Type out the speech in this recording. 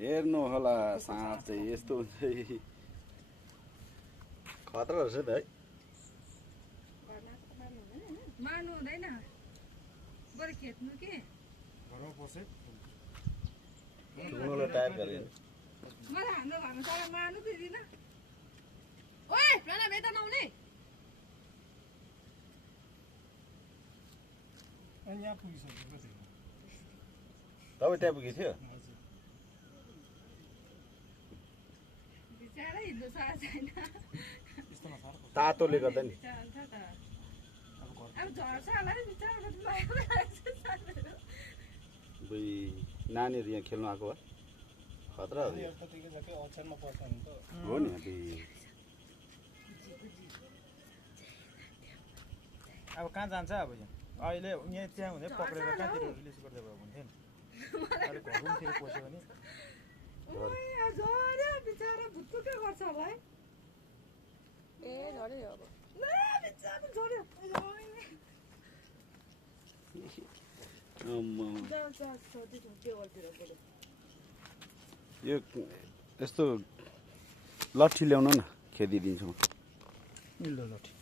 हेर्नु होला साँप चाहिँ यस्तो हुन्छ खतरा रहेछ त है मार्नु हुँदैन बरु खेद्नु के ठुलोलाई टायर गरेर मलाई हाम्रो घरमा तर मार्नु दिदिन ओए प्रणव यता नआउने यहाँ पुगिसकेको थियो तपाईँ त्यहाँ पुगेको थियो बिचारा हिँड्नु सक्छ छैन तातोले गर्दा नि अब झर्छ होला नि बिचारा नानीहरू यहाँ खेल्नु आएको हो खतरा हो नि अब कहाँ जान्छ अब अहिले यहाँ त्यहाँ हुने पक्रेर कहाँतिर रिलिज गर्दै भयो हुन्थ्यो नि अहिले घरतिर पस्यो भने बिचारा भुत्तु के गर्छ होला है ए झऱ्यो अब बिचारा झऱ्यो यो यस्तो लट्ठी ल्याउनु न खेदिदिन्छु म मिल्दो लट्ठी